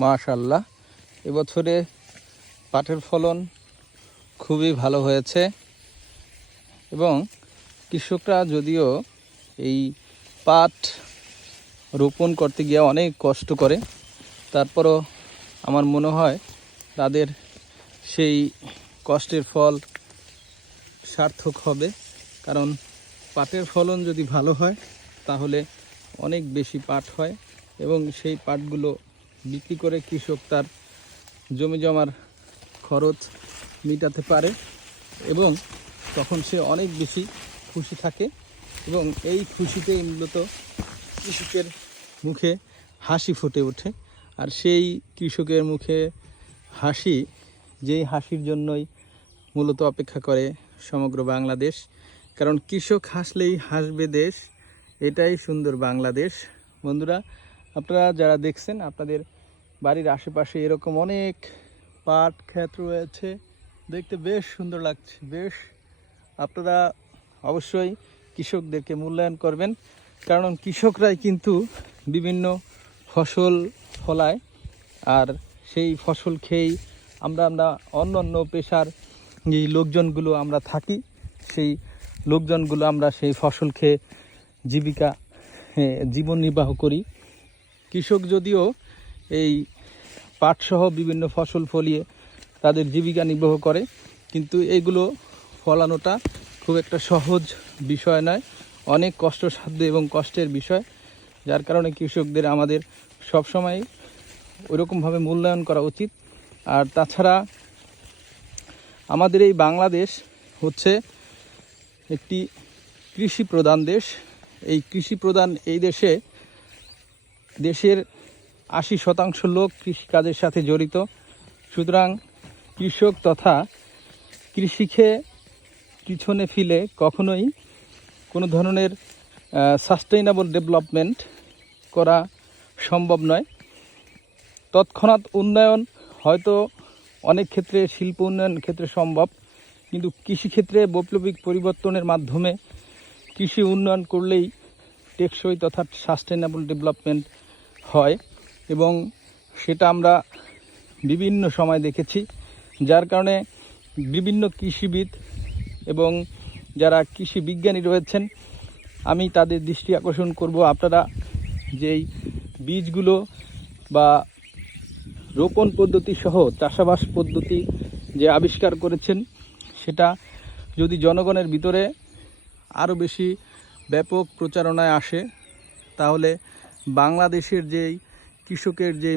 মাশাআল্লাহ, এবছরে পাটের ফলন খুবই ভালো হয়েছে এবং কৃষকরা যদিও এই পাট রোপণ করতে গিয়ে অনেক কষ্ট করে, তারপরও আমার মনে হয় তাদের সেই কষ্টের ফল সার্থক হবে। কারণ পাটের ফলন যদি ভালো হয় তাহলে অনেক বেশি পাট হয় এবং সেই পাটগুলো বিক্রি করে কৃষক তার জমি জমার খরচ মেটাতে পারে এবং তখন সে অনেক বেশি খুশি থাকে এবং এই খুশিতেই মূলত কৃষকের মুখে হাসি ফুটে ওঠে। আর সেই কৃষকের মুখে হাসি, যেই হাসির জন্যই মূলত অপেক্ষা করে সমগ্র বাংলাদেশ। কারণ কৃষক হাসলেই হাসবে দেশ, এটাই সুন্দর বাংলাদেশ। বন্ধুরা, আপনারা যারা দেখছেন, আপনাদের বাড়ির আশেপাশে এরকম অনেক পাট ক্ষেত রয়েছে, দেখতে বেশ সুন্দর লাগছে। আপনারা অবশ্যই কৃষকদেরকে মূল্যায়ন করবেন, কারণ কৃষকরাই কিন্তু বিভিন্ন ফসল ফলায় আর সেই ফসল খেয়েই আমরা অন্য পেশার যে লোকজনগুলো আমরা থাকি, সেই লোকজনগুলো আমরা সেই ফসল খেয়ে জীবন নির্বাহ করি। কৃষক যদিও এই পাটসহ বিভিন্ন ফসল ফলিয়ে তাদের জীবিকা নির্বাহ করে, কিন্তু এগুলো ফলানোটা খুব একটা সহজ বিষয় নয়, অনেক কষ্টসাধ্য এবং কষ্টের বিষয়। যার কারণে কৃষকদের আমাদের সবসময় ওইরকমভাবে মূল্যায়ন করা উচিত। আর তাছাড়া আমাদের এই বাংলাদেশ হচ্ছে একটি কৃষি প্রধান দেশ। এই কৃষি প্রধান এই দেশের 80% লোক কৃষিকাজের সাথে জড়িত। সুতরাং কৃষক তথা কৃষিকে পিছনে ফেলে কখনোই কোনো ধরনের সাস্টেইনেবল ডেভেলপমেন্ট করা সম্ভব নয়। তৎক্ষণাৎ উন্নয়ন হয়তো অনেক ক্ষেত্রে শিল্প উন্নয়ন ক্ষেত্রে সম্ভব, কিন্তু কৃষিক্ষেত্রে বৈপ্লবিক পরিবর্তনের মাধ্যমে কৃষি উন্নয়ন করলেই টেকসই তথা সাস্টেইনেবল ডেভেলপমেন্ট হয় এবং সেটা আমরা বিভিন্ন সময় দেখেছি। যার কারণে বিভিন্ন কৃষিবিদ এবং যারা কৃষি বিজ্ঞানী রয়েছেন, আমি তাদের দৃষ্টি আকর্ষণ করব, আপনারা যেই বীজগুলো বা রোপণ পদ্ধতি সহ চাষাবাস পদ্ধতি যে আবিষ্কার করেছেন, সেটা যদি জনগণের ভিতরে আরও বেশি ব্যাপক প্রচারণায় আসে, তাহলে বাংলাদেশের যেই কৃষকের যে